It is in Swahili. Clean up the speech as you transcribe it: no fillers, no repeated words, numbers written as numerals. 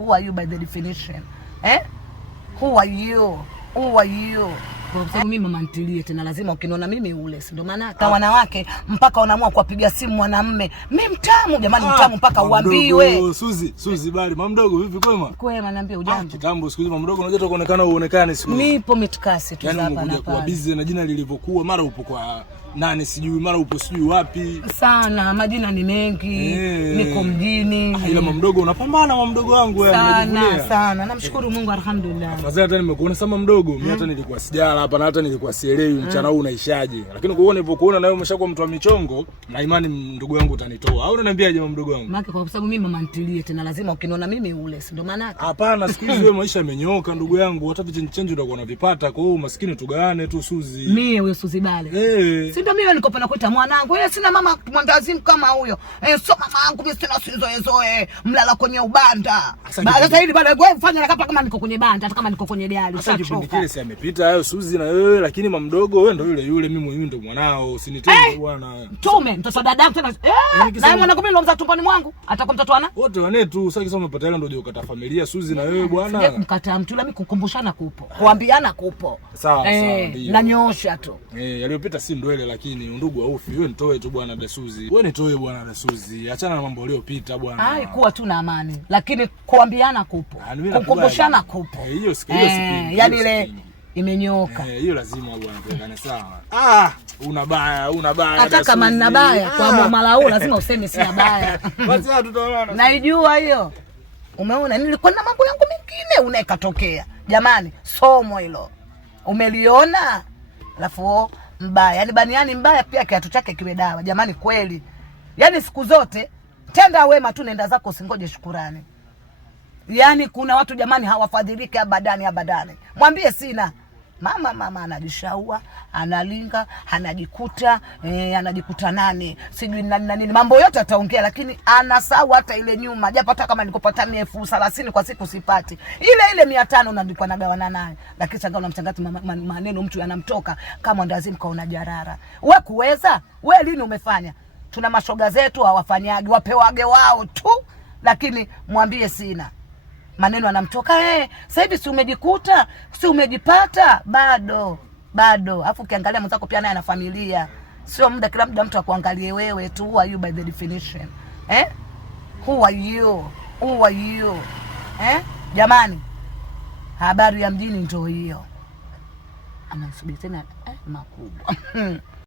Who are you by the definition? Eh? Who are you? Who are you? Kwa sababu mimi mama ntilie tena lazima ukiniona mimi ule, si ndio maana kwa wanawake mpaka wanaamua kuwapiga simu mwanamume. Mimi mtamu jamani, mtamu mpaka uambiwe. Suzi bali mama mdogo vipi kwema? Kwema niambie ujambo. Kitambo siku hizi mama mdogo unajua kuonekana uonekane siku. Nipo mitukasi tu hapa na pale. Yaani kwa busy na jina lilivyokuwa, mara upo kwa nani sijui, mara upo sijui wapi. Sana majina ni mengi. Niko mjini. Ila mama mdogo unapambana mama mdogo wangu wewe. Sana. Namshukuru Mungu alhamdulillah. Afadhali hata nimekuona sama mdogo, mimi hata nilikuwa sijala hapa na hata nilikuwa sielewi mchana huu unaishaje. Lakini kuona nilipokuona na wewe umeshakuwa mtu wa michongo, na imani ndugu yangu utanitoa. Au unaniambiaje mama mdogo wangu? Maana kwa sababu mimi mama ntilie tena lazima ukiniona mimi ule, si ndio maana? Hapana, siku hizi wewe maisha yamenyooka ndugu yangu, hata vichenji utakuwa unavipata. Kwa hiyo maskini tugawane tu Suzi. Mimi huyo Suzi bale. Si ndio mimi niko pana kuita mwanangu. Yeye sina mama mwandazimu kama huyo. So mama yangu mimi sina sizoezoe mlala kwenye ubanda. Sasa hili bado wewe fanya kama niko kwenye banda, hata kama niko kwenye gari. Sasa kile si amepita hayo Suzi na wewe, lakini mama mdogo wewe ndio yule mimi ndo mwanao, usinitende bwana. Tume mtoto dadangu tena. Na mwanangu mimi ndo mzaa tumboni mwangu, atakuwa mtoto ana? Wote wanetu, sasa kisa umepata hela ndio ukata familia Suzi na wewe bwana. Sije kumkataa mtu ila mimi kukumbushana kupo. Kuambiana kupo. Sawa ndio. Na nyoosha tu. Yaliyopita si ndwele lakini ndugu haufi. Wewe nitoe tu bwana da Suzi. Wewe nitoe bwana da Suzi. Achana na mambo yaliyopita bwana. Hai kuwa tu na amani. Lakini kuambiana kupo. Kukumbushana kupo. Hiyo siku. Yaani ile imenyooka. Hiyo lazima bwana tuwekane sawa. Una baya. Hata kama nina baya kwa mama huu lazima useme sina baya. Basi tutaona. Naijua hiyo. Umeona nilikuwa na mambo yangu mengine unaekatokea. Jamani, somo hilo. Umeliona? Alafu mbaya. Yaani baniani mbaya pia kiatu chake kiwe dawa. Jamani kweli. Yaani siku zote tenda wema tu nenda zako usingoje shukurani. Yaani kuna watu jamani hawafadhiliki abadani. Mwambie sina. Mama anajishaua, analinga, anajikuta nani, sijui nani. Mambo yote ataongea lakini anasahau hata ile nyuma. Japo hata kama nikopata 30,000 kwa siku sipati. Ile 500 ndio nagawana naye. Lakini changa unamchangati maneno mtu yanamtoka kama ndazimu kaona jarara. Wewe kuweza? Wewe lini umefanya? Tuna mashoga zetu hawafanyagi, wapewage wao tu. Lakini mwambie sina. Maneno anamtoka sasa hivi si umejikuta, si umejipata, bado. Alafu ukiangalia mzako pia naye ana familia. Sio muda kila muda mtu akuangalie wewe tu. Who are you by the definition? Who are you? Who are you? Jamani. Habari ya mjini ndio hiyo. Anasubiri tena makubwa.